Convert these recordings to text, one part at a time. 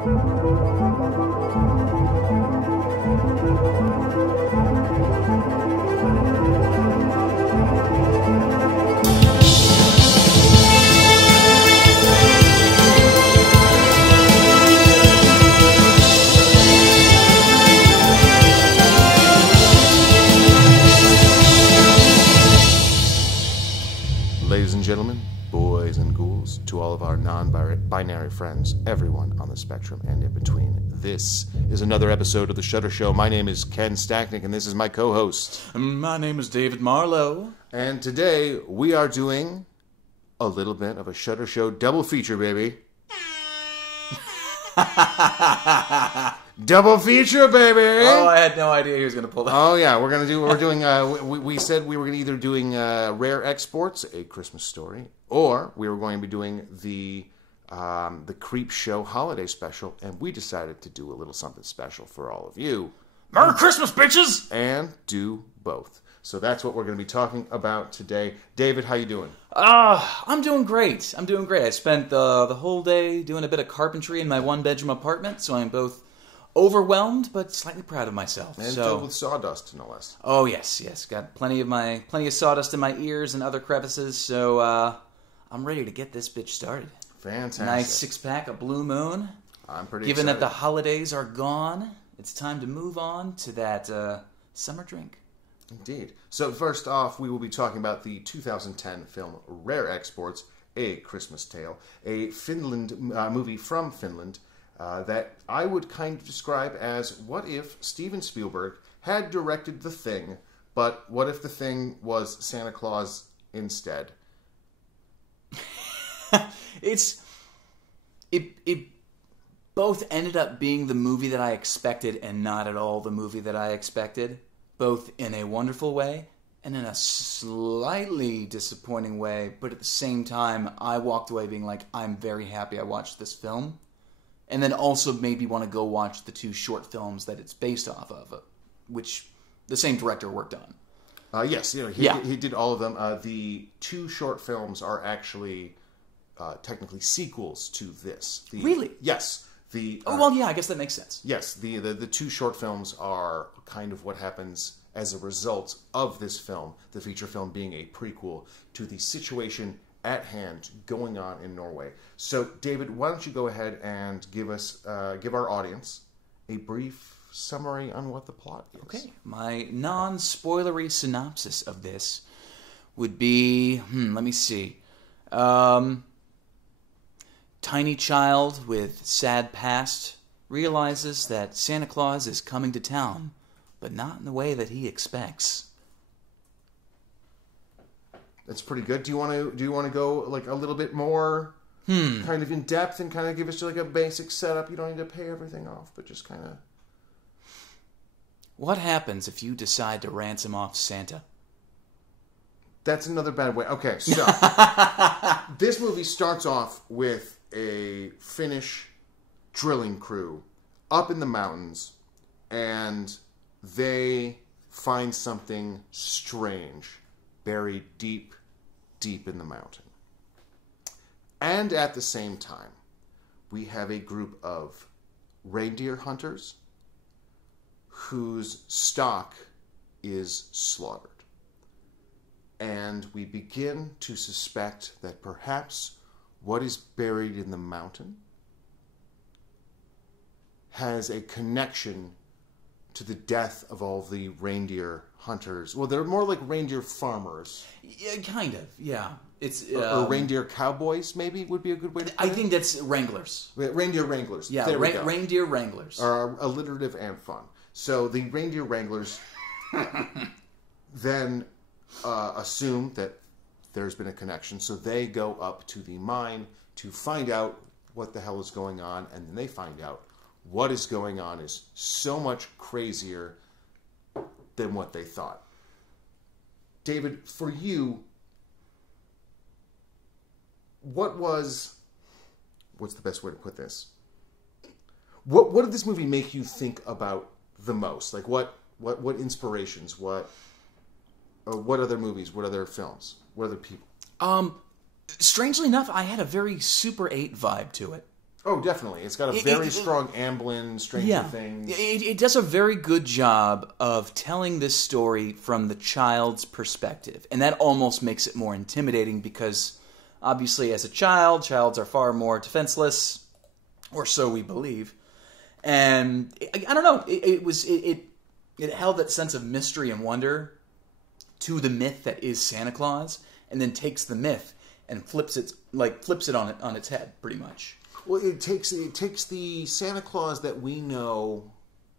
Ladies and gentlemen, boys and ghouls, to all of our non-binary friends, everyone on the spectrum and in between, this is another episode of The Shutter Show. My name is Ken Stacknick, and this is my co-host. My name is David Marlowe. And today, we are doing a little bit of a Shutter Show double feature, baby. Double feature, baby! Oh, I had no idea he was going to pull that. Oh, yeah, we said we were going to either doing Rare Exports, A Christmas Story, or we were going to be doing the Creepshow Holiday Special, and we decided to do a little something special for all of you. Merry Christmas, bitches! And do both. So that's what we're going to be talking about today. David, how you doing? I'm doing great. I spent the whole day doing a bit of carpentry in my one-bedroom apartment, so I'm both overwhelmed but slightly proud of myself. And filled with sawdust, no less. Oh yes. Got plenty of sawdust in my ears and other crevices, so I'm ready to get this bitch started. Fantastic. Nice six-pack of Blue Moon. I'm pretty Given excited. that the holidays are gone, it's time to move on to that summer drink. Indeed. So first off, we will be talking about the 2010 film Rare Exports, A Christmas Tale, a Finland movie from Finland that I would kind of describe as what if Steven Spielberg had directed The Thing, but what if The Thing was Santa Claus instead? It both ended up being the movie that I expected and not at all the movie that I expected. Both in a wonderful way and in a slightly disappointing way, but at the same time, I walked away being like, I'm very happy I watched this film. And then also made me want to go watch the two short films that it's based off of, which the same director worked on. Yes, he did all of them. The two short films are actually technically sequels to this. Really? Yes. I guess that makes sense. Yes, the two short films are kind of what happens as a result of this film, the feature film being a prequel to the situation at hand going on in Norway. So, David, why don't you go ahead and give our audience a brief summary on what the plot is. Okay, my non-spoilery synopsis of this would be, let me see. Tiny child with sad past realizes that Santa Claus is coming to town, but not in the way that he expects. That's pretty good. Do you want to go like a little bit more kind of in depth and kind of give us like a basic setup? You don't need to pay everything off, but just kind of. What happens if you decide to ransom off Santa? That's another bad way. Okay, so this movie starts off with a Finnish drilling crew up in the mountains, and they find something strange buried deep, deep in the mountain. And at the same time, we have a group of reindeer hunters whose stock is slaughtered. And we begin to suspect that perhaps what is buried in the mountain has a connection to the death of all the reindeer hunters. Well, they're more like reindeer farmers. Yeah, kind of, yeah. It's or reindeer cowboys, maybe, would be a good way to put it. I think that's wranglers. Reindeer wranglers. Yeah, there we go. Reindeer wranglers. Are alliterative and fun. So the reindeer wranglers then assume that there's been a connection, so they go up to the mine to find out what the hell is going on, and then they find out what is going on is so much crazier than what they thought. David, for you, what's the best way to put this? What did this movie make you think about the most? Like what inspirations, what other movies, what other films, what other people? Strangely enough, I had a very Super 8 vibe to it. Oh, definitely. It's got a very strong Amblin, Stranger Things. It does a very good job of telling this story from the child's perspective. And that almost makes it more intimidating because, obviously, as a child, childs are far more defenseless, or so we believe. And, I don't know, it held that sense of mystery and wonder to the myth that is Santa Claus, and then takes the myth and flips it on its head, pretty much. Well, it takes the Santa Claus that we know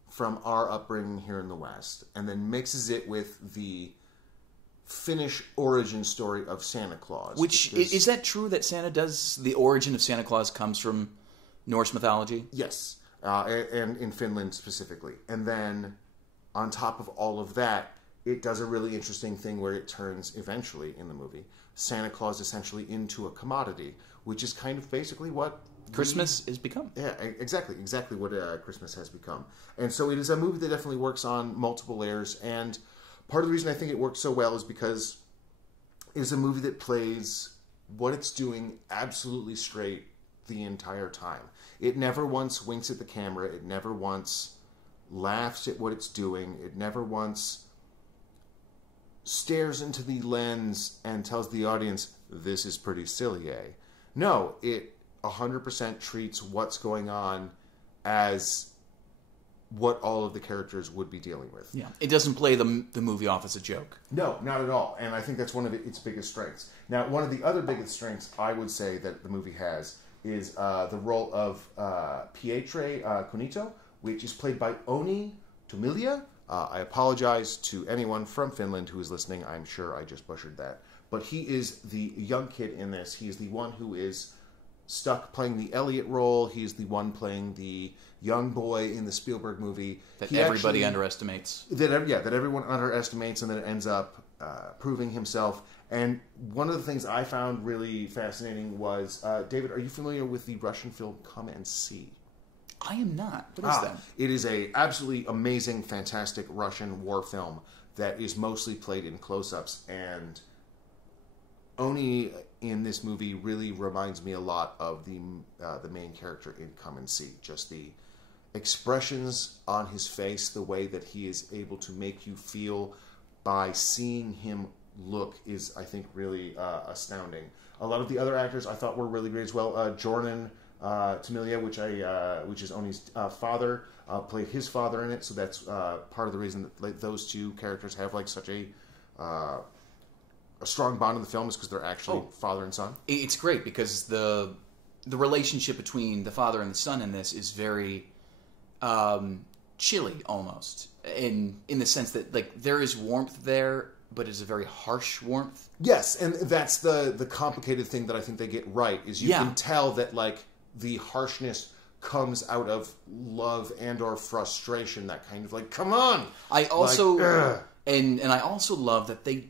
from our upbringing here in the West, and then mixes it with the Finnish origin story of Santa Claus. Which is that true that the origin of Santa Claus comes from Norse mythology? Yes, and in Finland specifically. And then on top of all of that, it does a really interesting thing where it turns eventually in the movie Santa Claus essentially into a commodity, which is kind of basically what Christmas has become. Yeah, exactly what Christmas has become. And so it is a movie that definitely works on multiple layers, and part of the reason I think it works so well is because it is a movie that plays what it's doing absolutely straight the entire time. It never once winks at the camera, it never once laughs at what it's doing, it never once stares into the lens and tells the audience, this is pretty silly, eh? No, it 100% treats what's going on as what all of the characters would be dealing with. Yeah, it doesn't play the movie off as a joke. No, not at all. And I think that's one of its biggest strengths. Now, one of the other biggest strengths I would say that the movie has is the role of Pietre Cunito, which is played by Oni Tumilia. I apologize to anyone from Finland who is listening. I'm sure I just butchered that. But he is the young kid in this. He is the one who is stuck playing the Elliot role. He's the one playing the young boy in the Spielberg movie. That everybody underestimates. That everyone underestimates, and then it ends up proving himself. And one of the things I found really fascinating was, David, are you familiar with the Russian film Come and See? I am not. What is that? It is a absolutely amazing, fantastic Russian war film that is mostly played in close-ups, and Oni in this movie really reminds me a lot of the main character in Come and See. Just the expressions on his face, the way that he is able to make you feel by seeing him look is, I think, really astounding. A lot of the other actors I thought were really great as well. Jordan Tamilia, which is Oni's father, played his father in it, so that's part of the reason that those two characters have such a strong bond in the film is because they're actually father and son. It's great because the relationship between the father and the son in this is very chilly almost, in the sense that there is warmth there, but it's a very harsh warmth. Yes, and that's the complicated thing that I think they get right is you can tell that the harshness comes out of love and or frustration. That kind of come on. I also and I also love that they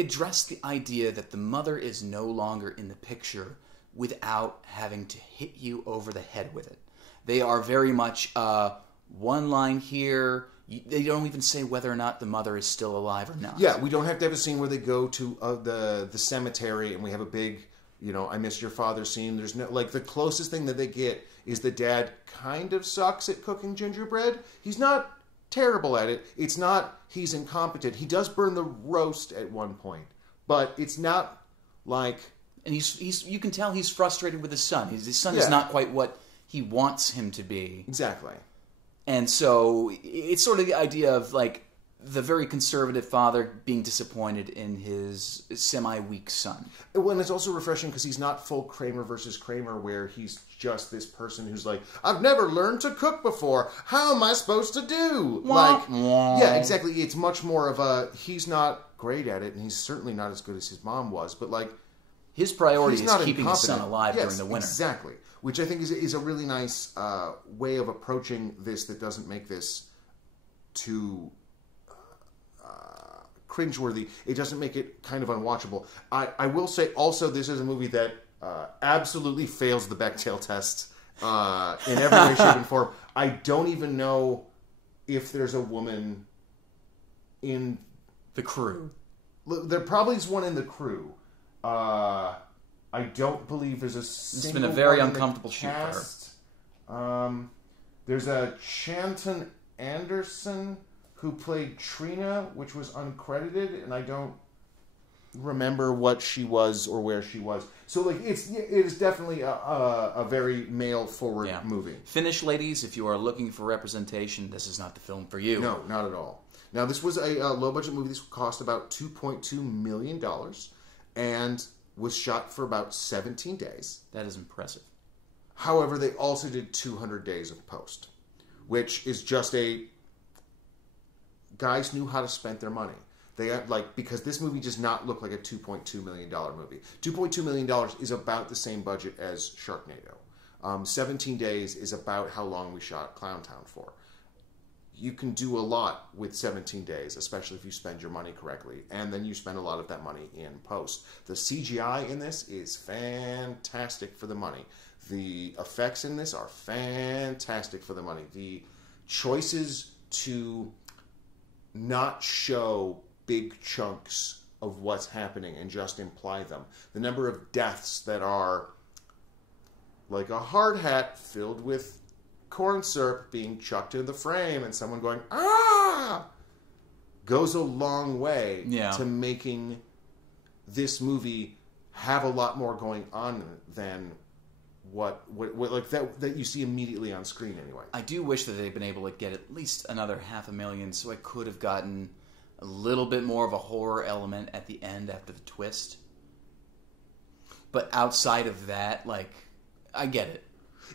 address the idea that the mother is no longer in the picture without having to hit you over the head with it. They are very much one line here. They don't even say whether or not the mother is still alive or not. Yeah, we don't have to have a scene where they go to the cemetery and we have a big, I miss your father scene. There's no, the closest thing that they get is the dad kind of sucks at cooking gingerbread. He's not terrible at it. It's not he's incompetent. He does burn the roast at one point, but it's not like... And he's you can tell he's frustrated with his son. His son is not quite what he wants him to be. Exactly. And so it's sort of the idea of the very conservative father being disappointed in his semi-weak son. Well, and it's also refreshing because he's not full Kramer versus Kramer, where he's just this person who's I've never learned to cook before. How am I supposed to do? Yeah, exactly. It's much more of he's not great at it, and he's certainly not as good as his mom was, but his priority is keeping his son alive during the winter. Exactly. Which I think is a really nice way of approaching this that doesn't make this too cringeworthy. It doesn't make it kind of unwatchable. I will say also this is a movie that absolutely fails the Bechdel test in every way, shape, and form. I don't even know if there's a woman in the crew. There probably is one in the crew. I I don't believe there's a It's been a very uncomfortable shoot for her. There's a Chanton Anderson who played Trina, which was uncredited, and I don't remember what she was or where she was. So, like, it is definitely a very male-forward movie. Finnish ladies, if you are looking for representation, this is not the film for you. No, not at all. Now, this was a low-budget movie. This cost about $2.2 million and was shot for about 17 days. That is impressive. However, they also did 200 days of post, which is just guys knew how to spend their money. They had, because this movie does not look like a $2.2 million movie. $2.2 million is about the same budget as Sharknado. 17 days is about how long we shot Clowntown for. You can do a lot with 17 days, especially if you spend your money correctly, and then you spend a lot of that money in post. The CGI in this is fantastic for the money. The effects in this are fantastic for the money. The choices to not show big chunks of what's happening and just imply them. The number of deaths that are like a hard hat filled with corn syrup being chucked into the frame and someone going, ah, goes a long way to making this movie have a lot more going on than what like that you see immediately on screen anyway. I do wish that they'd been able to get at least another $500,000 so I could have gotten a little bit more of a horror element at the end after the twist. But outside of that, like, I get it.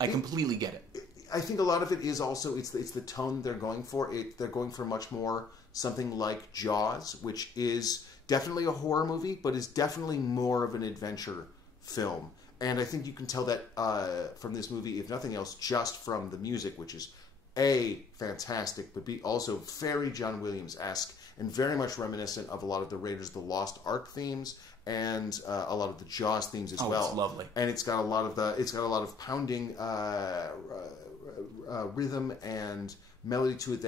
I completely get it. I think a lot of it is also it's the tone they're going for. They're going for much more something like Jaws, which is definitely a horror movie, but is definitely more of an adventure film. And I think you can tell that from this movie, if nothing else, just from the music, which is fantastic, but also very John Williams-esque and very much reminiscent of a lot of the Raiders of the Lost Ark themes and a lot of the Jaws themes as well. It's lovely, and it's got a lot of pounding rhythm and melody to it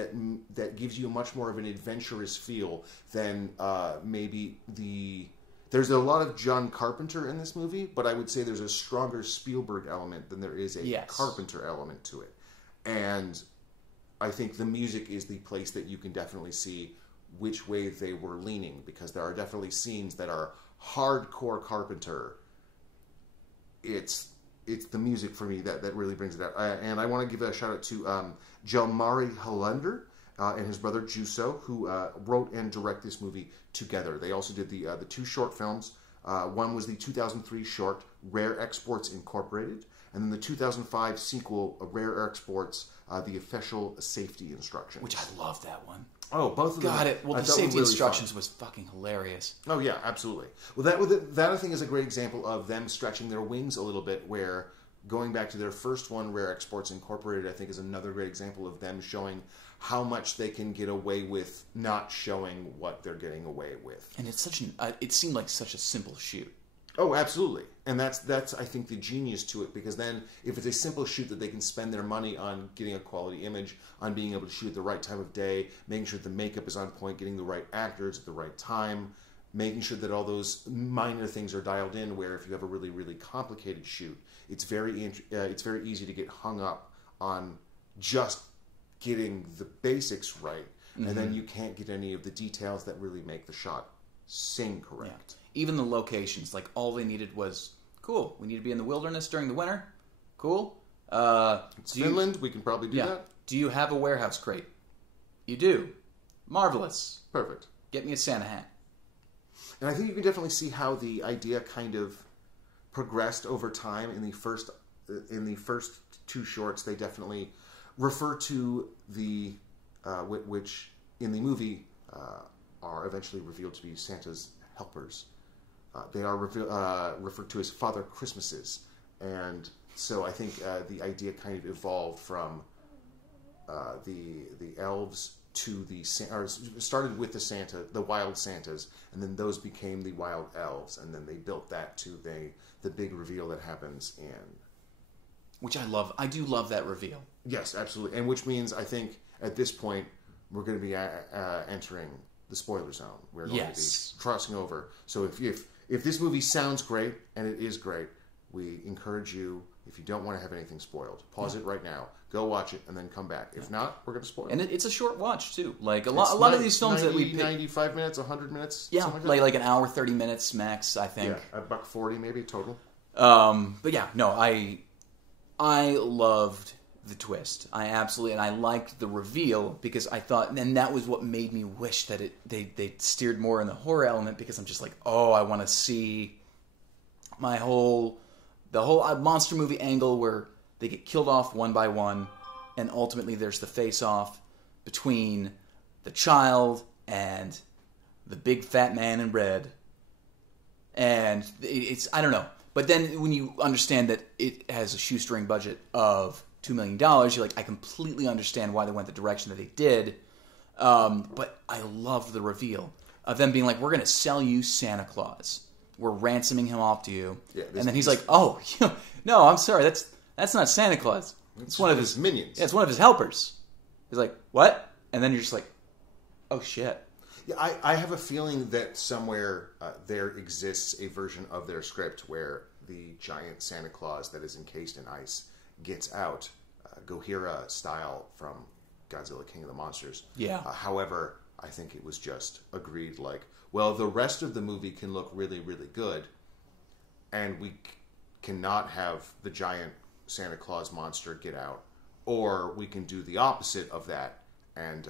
that gives you much more of an adventurous feel than maybe the. There's a lot of John Carpenter in this movie, but I would say there's a stronger Spielberg element than there is a Carpenter element to it. And I think the music is the place that you can definitely see which way they were leaning, because there are definitely scenes that are hardcore Carpenter. It's the music for me that really brings it out. And I want to give a shout out to Jelmari Hollander and his brother Juso, who wrote and directed this movie together. They also did the two short films. One was the 2003 short Rare Exports Incorporated, and then the 2005 sequel, Rare Exports, The Official Safety Instructions. Which I love that one. Oh, both of them. Got it. Well, the safety instructions was fucking hilarious. Oh, yeah, absolutely. Well, that I think is a great example of them stretching their wings a little bit, where going back to their first one, Rare Exports Incorporated, I think is another great example of them showing how much they can get away with not showing what they're getting away with. And it's it seemed like such a simple shoot. Oh, absolutely. And that's I think the genius to it, because then if it's a simple shoot that they can spend their money on getting a quality image, on being able to shoot at the right time of day, making sure the makeup is on point, getting the right actors at the right time, making sure that all those minor things are dialed in, where if you have a really, really complicated shoot, it's very easy to get hung up on just getting the basics right, and then you can't get any of the details that really make the shot sing correct. Yeah. Even the locations, like, all they needed was, cool, we need to be in the wilderness during the winter. Cool. It's Finland, we can probably do that. Do you have a warehouse crate? You do. Marvelous. Perfect. Get me a Santa hat. And I think you can definitely see how the idea kind of progressed over time. In the first two shorts, they definitely refer to the which in the movie are eventually revealed to be Santa's helpers. They are referred to as Father Christmases, and so I think the idea kind of evolved from the elves to started with the wild Santas, and then those became the wild elves, and then they built that to the big reveal that happens in. Which I love. I do love that reveal. Yes, absolutely, and which means I think at this point we're going to be entering the spoiler zone. We're going to be crossing over. So if this movie sounds great, and it is great, we encourage you, if you don't want to have anything spoiled, pause it right now, go watch it, and then come back. If not, we're going to spoil it. And it's a short watch, too. Like, a lot of these films 90, that we pick... 95 minutes, 100 minutes? Yeah, something like an hour, 30 minutes max, I think. Yeah, $1.40 maybe total. But yeah, no, I loved the twist. I absolutely, and I liked the reveal because I thought, and that was what made me wish that they steered more in the horror element, because I'm just like, oh, I want to see the whole monster movie angle where they get killed off one by one, and ultimately there's the face-off between the child and the big fat man in red. And it's, I don't know. But then when you understand that it has a shoestring budget of $2 million, you're like, I completely understand why they went the direction that they did. But I loved the reveal of them being like, we're going to sell you Santa Claus. We're ransoming him off to you. Yeah, and then he's like, oh, no, I'm sorry. That's not Santa Claus. It's one of his minions. Yeah, it's one of his helpers. He's like, what? And then you're just like, oh, shit. Yeah, I have a feeling that somewhere there exists a version of their script where the giant Santa Claus that is encased in ice gets out, Gojira style from Godzilla King of the Monsters. Yeah. However, I think it was just agreed like, well, the rest of the movie can look really, really good, and we cannot have the giant Santa Claus monster get out, or we can do the opposite of that and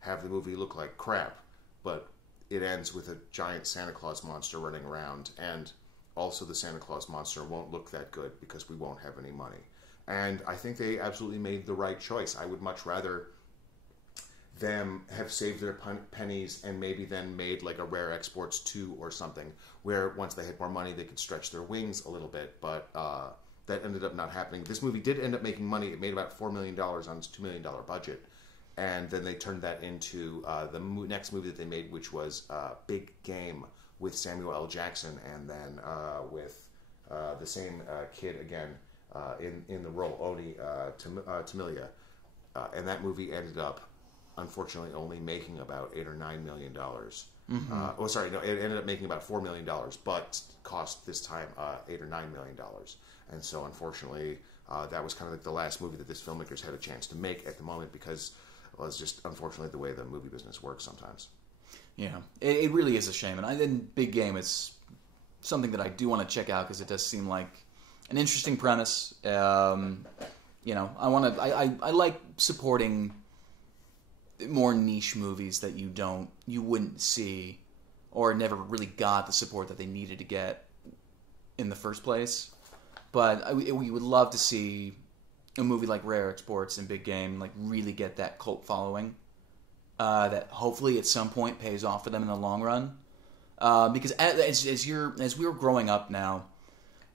have the movie look like crap. But it ends with a giant Santa Claus monster running around, and also the Santa Claus monster won't look that good because we won't have any money. And I think they absolutely made the right choice. I would much rather them have saved their pennies and maybe then made like a Rare Exports 2 or something, where once they had more money they could stretch their wings a little bit, but that ended up not happening. This movie did end up making money. It made about $4 million on its $2 million budget. And then they turned that into the next movie that they made, which was Big Game with Samuel L. Jackson, and then with the same kid again in the role, Oni Tamilia. And that movie ended up, unfortunately, only making about $8 or $9 million. Mm-hmm. It ended up making about $4 million, but cost this time $8 or $9 million. And so, unfortunately, that was kind of like the last movie that this filmmakers had a chance to make at the moment, because well, it's just unfortunately the way the movie business works sometimes. Yeah, it really is a shame. And then Big Game is something that I do want to check out because it does seem like an interesting premise. I like supporting more niche movies that you wouldn't see or never really got the support that they needed to get in the first place. But we would love to see a movie like Rare Exports and Big Game like really get that cult following that hopefully at some point pays off for them in the long run. Because as we were growing up now,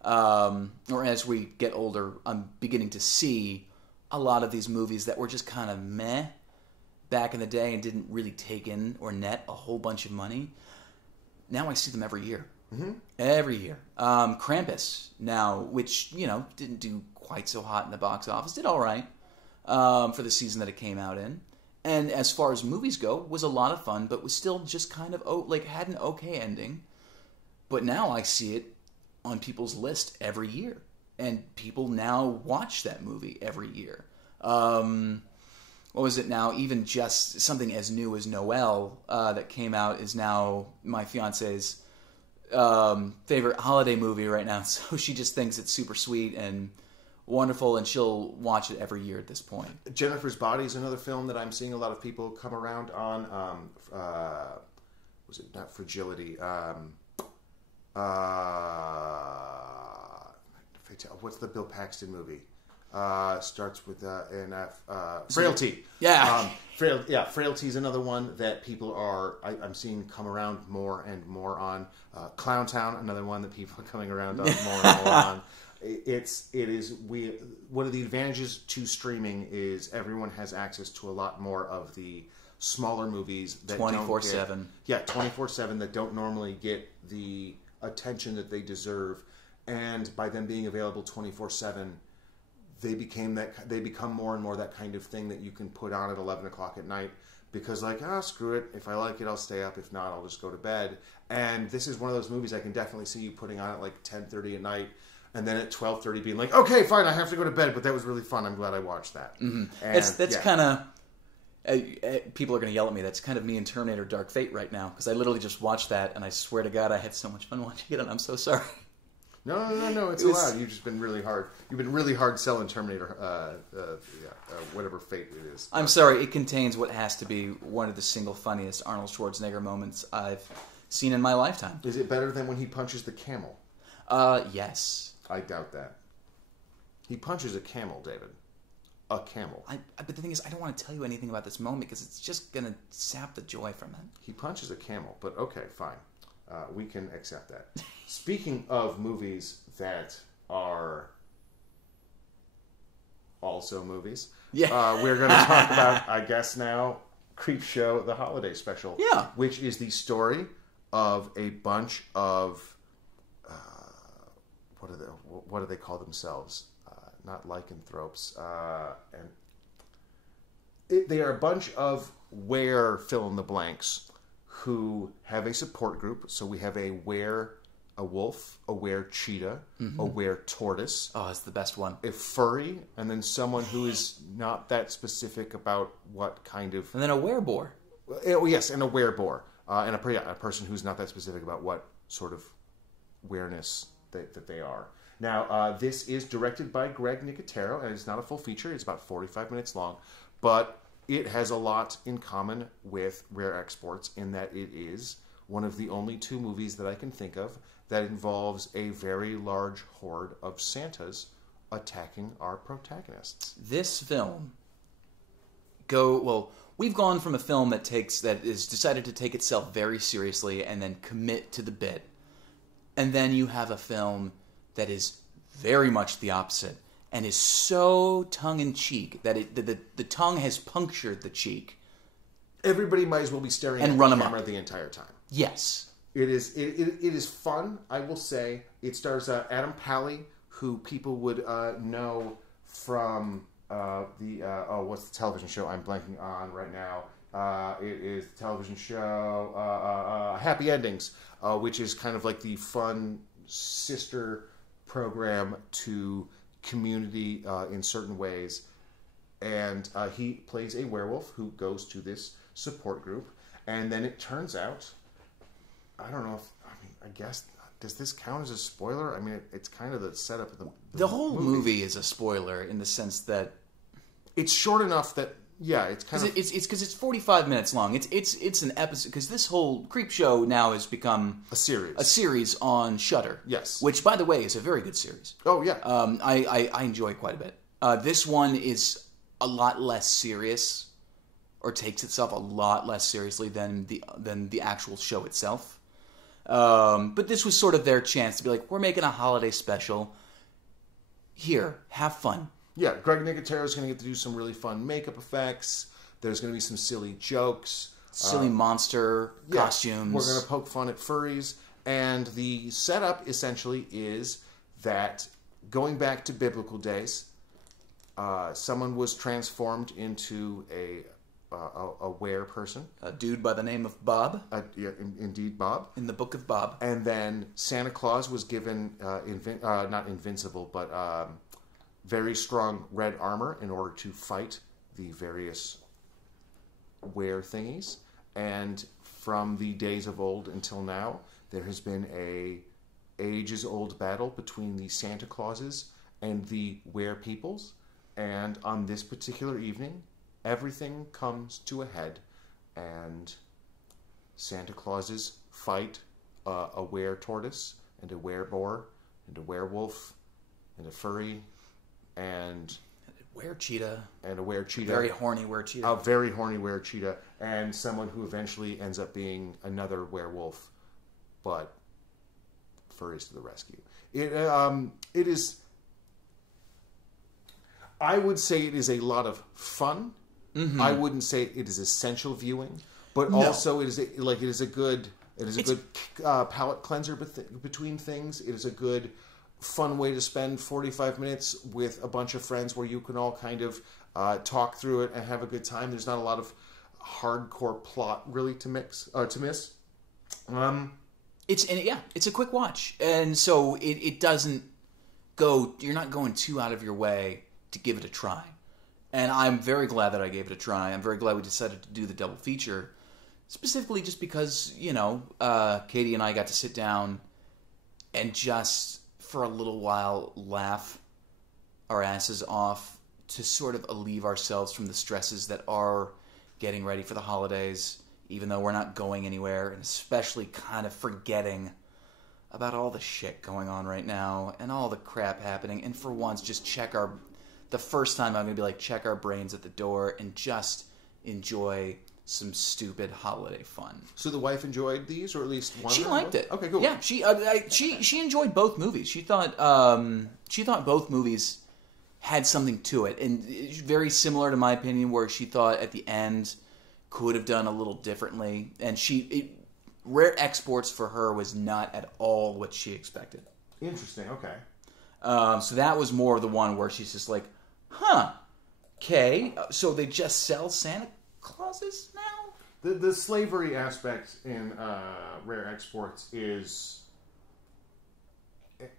or as we get older, I'm beginning to see a lot of these movies that were just kind of meh back in the day and didn't really take in or net a whole bunch of money. Now I see them every year. Mm-hmm. Every year. Krampus now, which, didn't do quite so hot in the box office, did all right for the season that it came out in. And as far as movies go, was a lot of fun, but was still just kind of had an okay ending. But now I see it on people's list every year, and people now watch that movie every year. What was it now? Even just something as new as Noelle that came out is now my fiance's favorite holiday movie right now. So she just thinks it's super sweet and wonderful, and she'll watch it every year at this point. Jennifer's Body is another film that I'm seeing a lot of people come around on. Was it not Fragility? What's the Bill Paxton movie? Starts with an F. Frailty. Yeah. Frailty is another one that people I'm seeing come around more and more on. Clowntown, another one that people are coming around on more and more on. One of the advantages to streaming is everyone has access to a lot more of the smaller movies that 24/7. Yeah, 24/7 that don't normally get the attention that they deserve, and by them being available 24/7, they become more and more that kind of thing that you can put on at 11 o'clock at night because like, screw it. If I like it, I'll stay up. If not, I'll just go to bed. And this is one of those movies I can definitely see you putting on at like 10:30 at night, and then at 12:30 being like, okay, fine, I have to go to bed, but that was really fun. I'm glad I watched that. Mm-hmm. That's kind of... people are going to yell at me. That's kind of me in Terminator Dark Fate right now, because I literally just watched that, and I swear to God, I had so much fun watching it, and I'm so sorry. No, it's allowed. You've just been really hard. You've been really hard selling Terminator, whatever fate it is. I'm sorry, it contains what has to be one of the single funniest Arnold Schwarzenegger moments I've seen in my lifetime. Is it better than when he punches the camel? Yes. I doubt that. He punches a camel, David. A camel. But the thing is, I don't want to tell you anything about this moment because it's just going to sap the joy from it. He punches a camel, but okay, fine. We can accept that. Speaking of movies that are also movies, we're going to talk about, I guess now, Creepshow, the Holiday Special. Yeah. Which is the story of a bunch of, what do they call themselves? Not lycanthropes. They are a bunch of fill-in-the-blanks who have a support group. So we have a wolf, a were-cheetah, a were-tortoise. Oh, it's the best one. A furry, and then someone who is not that specific about what kind of... And then a were-boar. Yes, and a were-boar. And a person who's not that specific about what sort of wareness that they are. Now, this is directed by Greg Nicotero, and it's not a full feature. It's about 45 minutes long, but it has a lot in common with Rare Exports in that it is one of the only two movies that I can think of that involves a very large horde of Santas attacking our protagonists. This film we've gone from a film that is decided to take itself very seriously and then commit to the bit, and then you have a film that is very much the opposite and is so tongue-in-cheek that the tongue has punctured the cheek. Everybody might as well be staring at the camera the entire time. Yes. It is fun, I will say. It stars Adam Pally, who people would know from what's the television show I'm blanking on right now? It is the television show Happy Endings, which is kind of like the fun sister program to Community in certain ways. And he plays a werewolf who goes to this support group. And then it turns out, I don't know I guess, does this count as a spoiler? I mean, it's kind of the setup of the whole movie is a spoiler in the sense that it's short enough that it's kind of it's because it's 45 minutes long. It's an episode because this whole Creepshow now has become a series on Shudder. Yes, which by the way is a very good series. Oh yeah, I enjoy it quite a bit. This one is a lot less serious, or takes itself a lot less seriously than the actual show itself. But this was sort of their chance to be like, we're making a holiday special. Here, have fun. Yeah, Greg Nicotero is going to get to do some really fun makeup effects. There's going to be some silly jokes. Silly monster costumes. We're going to poke fun at furries. And the setup, essentially, is that going back to biblical days, someone was transformed into a were person. A dude by the name of Bob. Indeed, Bob. In the Book of Bob. And then Santa Claus was given, not invincible, but very strong red armor in order to fight the various were thingies. And from the days of old until now, there has been a ages-old battle between the Santa Clauses and the were peoples. And on this particular evening, everything comes to a head, and Santa Clauses fight a were-tortoise, and a were-boar, and a werewolf, and a furry, and a were-cheetah. And a were-cheetah. Very horny were-cheetah. A very horny were-cheetah, and someone who eventually ends up being another werewolf, but furries to the rescue. It is... I would say it is a lot of fun. Mm-hmm. I wouldn't say it is essential viewing, but also it is a good palate cleanser between things. It is a good fun way to spend 45 minutes with a bunch of friends where you can all kind of talk through it and have a good time. There's not a lot of hardcore plot really to miss. It's a quick watch, and so it doesn't go. You're not going too out of your way to give it a try. And I'm very glad that I gave it a try. I'm very glad we decided to do the double feature, specifically just because Katie and I got to sit down and just for a little while laugh our asses off to sort of alleviate ourselves from the stresses that are getting ready for the holidays, even though we're not going anywhere, and especially kind of forgetting about all the shit going on right now and all the crap happening. And for once, just the first time I'm going to be like, check our brains at the door and just enjoy some stupid holiday fun. So the wife enjoyed these, or at least one? She liked it. Okay, cool. Yeah, she enjoyed both movies. She thought both movies had something to it, and very similar to my opinion, where she thought at the end could have done a little differently. And Rare Exports for her was not at all what she expected. Interesting. Okay. So that was more the one where she's just like, huh, okay, so they just sell Santa Clauses now? The slavery aspect in Rare Exports is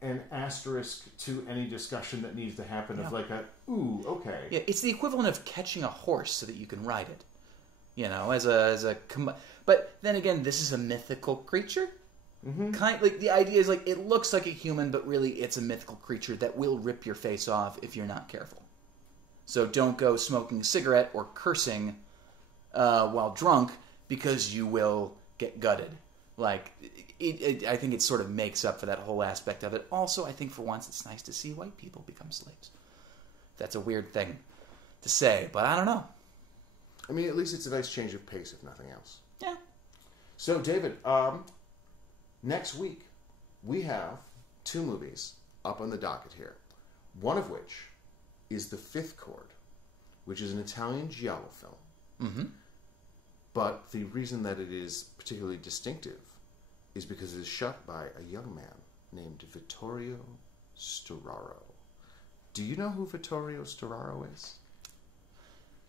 an asterisk to any discussion that needs to happen of like ooh, okay. Yeah, it's the equivalent of catching a horse so that you can ride it. But then again, this is a mythical creature. Mm-hmm. The idea is like it looks like a human, but really it's a mythical creature that will rip your face off if you're not careful. So don't go smoking a cigarette or cursing while drunk, because you will get gutted. Like, I think it sort of makes up for that whole aspect of it. Also, I think for once it's nice to see white people become slaves. That's a weird thing to say, but I don't know. I mean, at least it's a nice change of pace, if nothing else. Yeah. So, David, next week we have 2 movies up on the docket here. One of which is The Fifth Chord, which is an Italian giallo film. Mm-hmm. But the reason that it is particularly distinctive is because it is shot by a young man named Vittorio Storaro. Do you know who Vittorio Storaro is?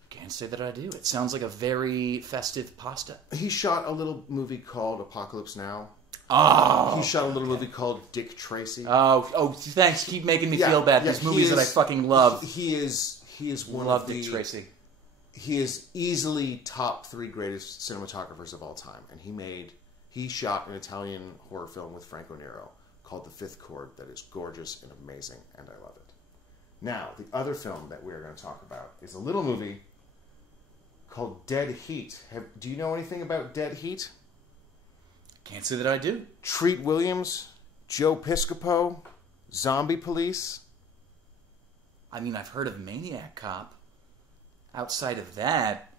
Can't say that I do. It sounds like a very festive pasta. He shot a little movie called Apocalypse Now. Oh! He shot a little movie called Dick Tracy. Oh, thanks. Keep making me feel bad. These movies that I fucking love. He is one love of the... Dick Tracy. He is easily top 3 greatest cinematographers of all time. And he shot an Italian horror film with Franco Nero called The Fifth Chord that is gorgeous and amazing, and I love it. Now, the other film that we're going to talk about is a little movie called Dead Heat. Do you know anything about Dead Heat? Can't say that I do. Treat Williams, Joe Piscopo, Zombie Police. I mean, I've heard of Maniac Cop. Outside of that...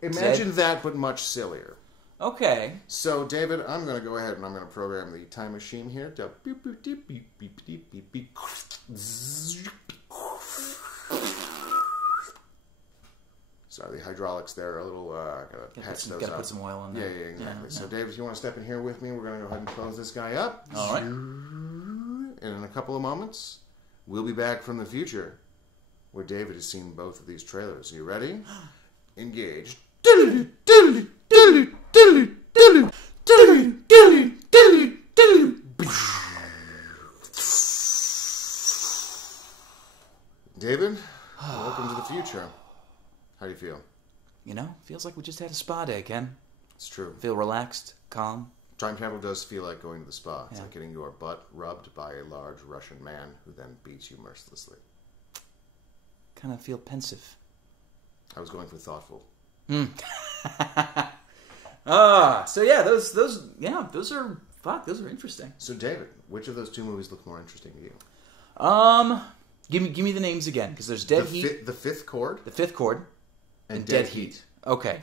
Imagine that, but much sillier. Okay. So, David, I'm going to go ahead and I'm going to program the time machine here. Sorry, the hydraulics there are a little... gotta patch those up. Gotta put some oil on there. Yeah, exactly. So, Dave, if you want to step in here with me, we're going to go ahead and close this guy up. All right. And in a couple of moments, we'll be back from the future, where David has seen both of these trailers. Are you ready? Engage. David, welcome to the future. How do you feel? Feels like we just had a spa day, Ken. It's true. Feel relaxed, calm. Time travel does feel like going to the spa. It's like getting your butt rubbed by a large Russian man who then beats you mercilessly. Kind of feel pensive. I was going for thoughtful. So yeah, those are interesting. So David, which of those 2 movies look more interesting to you? Give me the names again, because there's Dead Heat, The Fifth Chord, The Fifth Chord, and Dead Heat. Okay,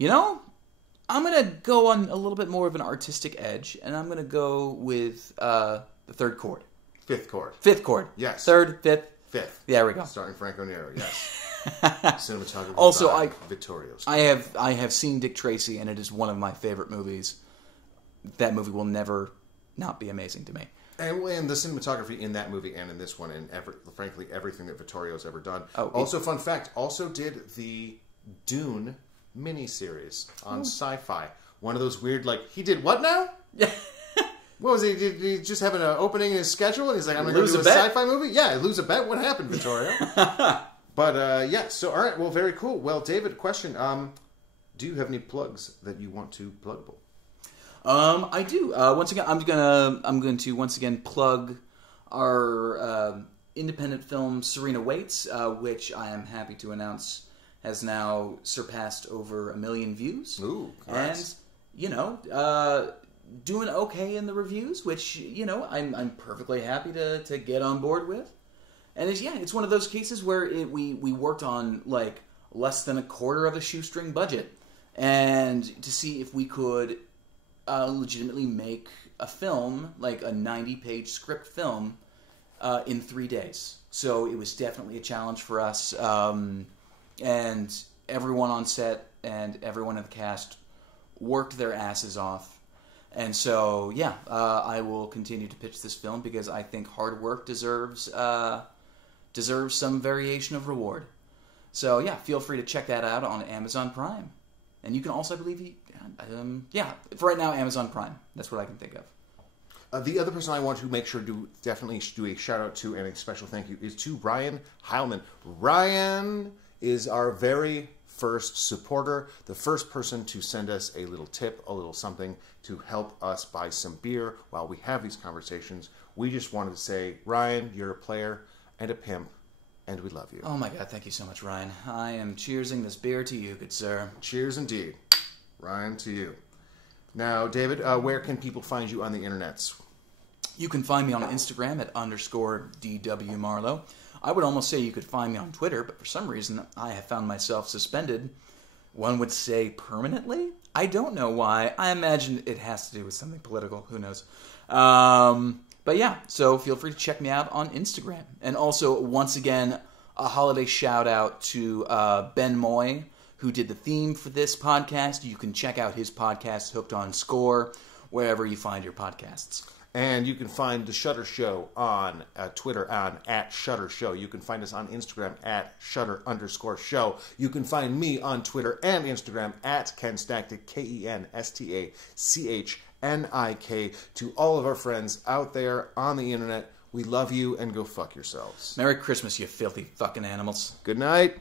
I'm gonna go on a little bit more of an artistic edge, and I'm gonna go with the Third Chord. Fifth Chord. Fifth Chord. Yes. Third, fifth. Fifth. There we go. Starring Franco Nero. Yes. Cinematography also, by Vittorio. I have seen Dick Tracy, and it is one of my favorite movies. That movie will never not be amazing to me. And the cinematography in that movie and in this one, and frankly everything that Vittorio's ever done. Oh, also, fun fact, also did the Dune miniseries on Sci-Fi. One of those weird, like, he did what now? Yeah. What was he? Did he just have an opening in his schedule? And he's like, I'm going to go do a sci-fi movie? Yeah, lose a bet. What happened, Vittorio? But, yeah, so, all right, well, very cool. Well, David, question. Do you have any plugs that you want to plugable? I do. Once again, I'm going to once again plug our independent film Serena Waits, which I am happy to announce has now surpassed over 1 million views. Ooh, congrats. And, you know, doing okay in the reviews, which, you know, I'm perfectly happy to get on board with. And it's one of those cases where we worked on like less than a quarter of a shoestring budget, and to see if we could legitimately make a film, like a 90-page script film, in 3 days. So it was definitely a challenge for us, and everyone on set and everyone in the cast worked their asses off. And so, yeah, I will continue to pitch this film because I think hard work deserves some variation of reward. So, yeah, feel free to check that out on Amazon Prime. And you can also, I believe, for right now, Amazon Prime. That's what I can think of. The other person I want to make sure to definitely do a shout-out to and a special thank you is to Ryan Heilman. Ryan is our very first supporter, the first person to send us a little tip, a little something to help us buy some beer while we have these conversations. We just wanted to say, Ryan, you're a player and a pimp, and we love you. Oh my God, thank you so much, Ryan. I am cheersing this beer to you, good sir. Cheers indeed. Ryan, to you. Now, David, where can people find you on the internets? You can find me on Instagram at _DWMarlow. I would almost say you could find me on Twitter, but for some reason I have found myself suspended. One would say permanently? I don't know why. I imagine it has to do with something political. Who knows? But yeah, so feel free to check me out on Instagram. And also, once again, a holiday shout out to Ben Moy, who did the theme for this podcast. You can check out his podcast, Hooked on Score, wherever you find your podcasts. And you can find The Shutter Show on Twitter on @ShutterShow. You can find us on Instagram @Shutter_show. You can find me on Twitter and Instagram @KenStacknick, KenStacknick. To all of our friends out there on the internet, we love you and go fuck yourselves. Merry Christmas, you filthy fucking animals. Good night.